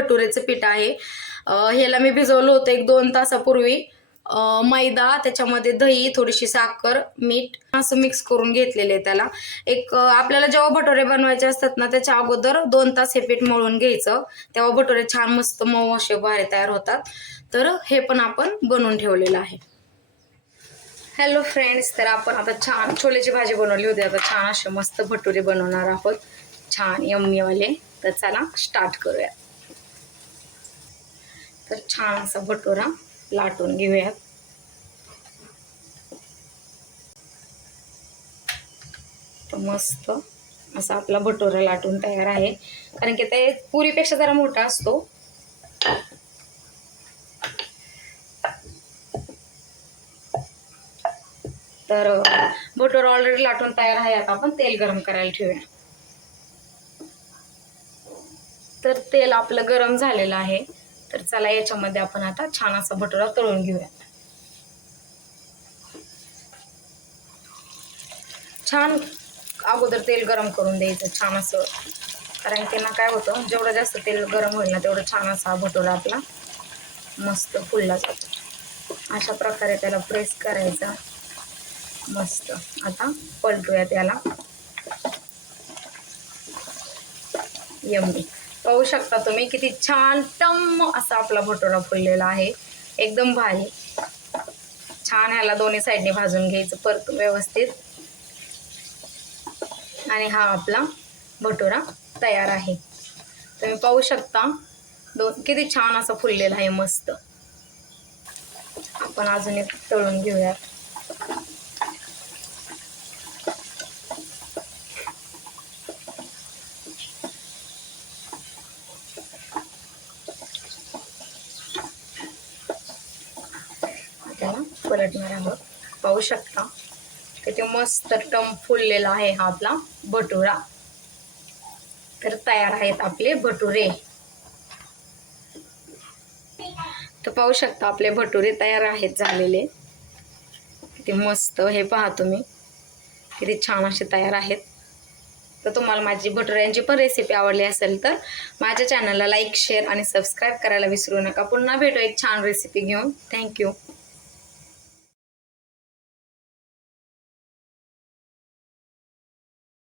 भटुरेचं पीठ आहे। ह्याला मी भिजवलं होतं 1-2 तासापूर्वी। मैदा, त्याच्यामध्ये दही, थोडीशी साखर, मीठ असं मिक्स करून घेतलेले आहे त्याला। आपल्याला जेव्हा भटुरे बनवायचे असतात ना, त्याच्या अगोदर 2 तास हे पीठ मळून घ्यायचं, तेव्हा भटुरे छान मस्त मऊ असे भारे तयार होतात। तर हे पण आपण बनवून ठेवलेलं आहे। हॅलो फ्रेंड्स, तर आपण आता छान छोलेची भाजी बनवली होती, आता छान असे मस्त भटुरे बनवणार आहोत, छान यम्मी वाले। तर चला स्टार्ट करूया। तर छान असा भटुरा लाटून घेऊयात। तर मस्त असा आपला भटुरा लाटून तयार आहे, कारण की ते पुरीपेक्षा जरा मोठा असतो। तर भटुरा ऑलरेडी लाटून तयार आहे, आता आपण तेल गरम करायला ठेवूया। तर तेल आपलं गरम झालेलं आहे, तर चला याच्यामध्ये आपण आता छान असा भटुरा तळून घेऊया। छान अगोदर तेल गरम करून द्यायचं छान असं, कारण त्यांना काय होतं, जेवढं जास्त तेल गरम होईल ना तेवढं छान असा भटुरा आपला मस्त फुलला जातो। अशा प्रकारे त्याला प्रेस करायचा मस्त। आता पलटूया त्याला। यम्मी, पाहू शकता तुम्ही किती छान टम्म असा आपला भटुरा फुललेला आहे, एकदम भारी। छान ह्याला दोन्ही साईडने भाजून घ्यायचं परतून व्यवस्थित, आणि हा आपला भटुरा तयार आहे। तुम्ही पाहू शकता किती छान असा फुललेला आहे मस्त। आपण अजून एक तळून घेऊया। त्याला पलटणार आहोत, पाहू शकता किती मस्त टम फुललेला आहे हा आपला भटुरा। तर तयार आहेत आपले भटुरे। तर पाहू शकता आपले भटुरे तयार आहेत झालेले, किती मस्त। हे पहा तुम्ही किती छान असे तयार आहेत। तर तुम्हाला माझी भटुऱ्यांची पण रेसिपी आवडली असेल तर माझ्या चॅनलला लाईक, शेअर आणि सबस्क्राईब करायला विसरू नका। पुन्हा भेटू एक छान रेसिपी घेऊन। थँक्यू।